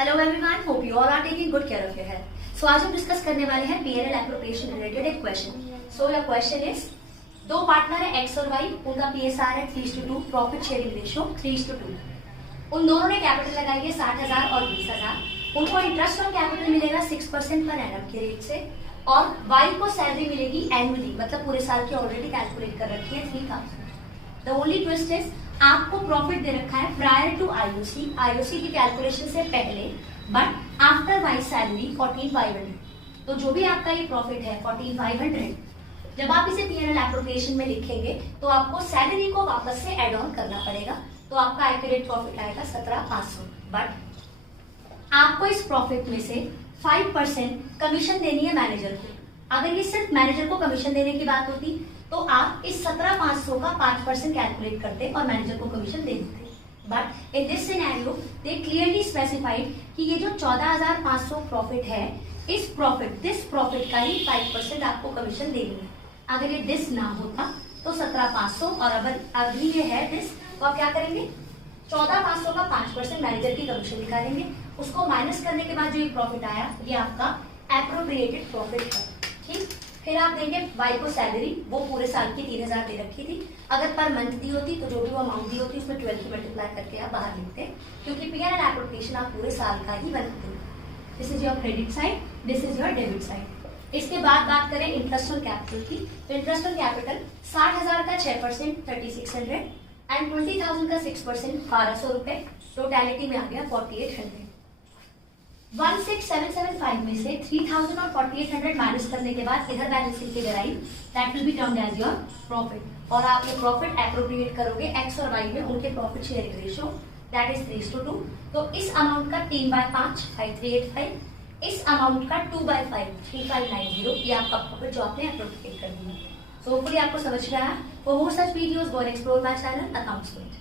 Hello everyone, hope you all are taking good care of your health. So आज हम discuss करने वाले हैं पीएनएल एप्रोप्रिएशन रिलेटेड एक question. So your question is, दो partner है एक्स और वाई, उनका पीएसआर है 3:2, प्रॉफिट शेयरिंग रेशियो 3:2। उन दोनों ने कैपिटल लगाई है 60,000 और 20,000। उनको इंटरेस्ट ऑन कैपिटल मिलेगा 6% पर एनम के रेट से, और वाई को सैलरी मिलेगी एनुअली, मतलब पूरे साल की ऑलरेडी कैलकुलेट कर रखी है 3,000। द ओनली ट्विस्ट इज, आपको प्रॉफिट दे रखा है प्रायर टू आईओसी की कैलकुलेशन से पहले, बट आफ्टर वाई सैलरी 14,500। तो जो भी आपका ये प्रॉफिट है 14,500, जब आप इसे पीएनएल एप्रोप्रिएशन में लिखेंगे तो आपको सैलरी को वापस से एड ऑन करना पड़ेगा, तो आपका एक्यूरेट प्रॉफिट आएगा 17,500। बट आपको इस प्रॉफिट में से 5% कमीशन देनी है मैनेजर को। अगर ये सिर्फ मैनेजर को कमीशन देने की बात होती तो आप इस 17,500 का 5% कैलकुलेट करते और मैनेजर को कमीशन दे देते। But in this scenario they clearly specified कि ये जो 14,500 प्रॉफिट है, दिस प्रॉफिट का ही 5% आपको कमीशन देनी है। अगर ये दिस ना होता तो 17,500, और अभी ये है दिस, तो आप क्या करेंगे, 14,500 का 5% मैनेजर की कमीशन निकालेंगे, उसको माइनस करने के बाद जो ये प्रॉफिट आया ये आपका एप्रोप्रिएटेड प्रॉफिट है। ठीक, फिर आप देंगे वाई को सैलरी, वो पूरे साल की 3,000 दे रखी थी। अगर पर मंथ दी होती तो जो भी वो अमाउंट दी होती उसमें 12 की मल्टीप्लाई करके आप बाहर लिखते, क्योंकि पीएनएल एप्रोप्रिएशन आप पूरे साल का ही बनाते हैं। This is your credit side, this is your debit side. इसके बाद बात करें इंटरेस्ट ऑन कैपिटल की, तो इंटरेस्ट ऑन कैपिटल 60,000 का 6% 3,600 एंड 20,000 का 6% 1,200 रुपए, टोटलिटी में आ गया 4,800। 16,775 में से 3,000 और 4,800 माइनस करने के बाद इधर बैलेंसिंग फिगर आई, that will be termed as your profit, और आप ये प्रॉफिट एप्रोप्रिएट करोगे एक्स और वाई में उनके profit sharing ratio, that is 3:2। तो इस अमाउंट का 3/5 5385, इस अमाउंट का 2/5 3590, ये आपका प्रॉफिट जो आपने एप्रोप्रिएट कर दिया। सो होपफुली आपको समझ में आया। For more such videos go and explore my channel accounts point.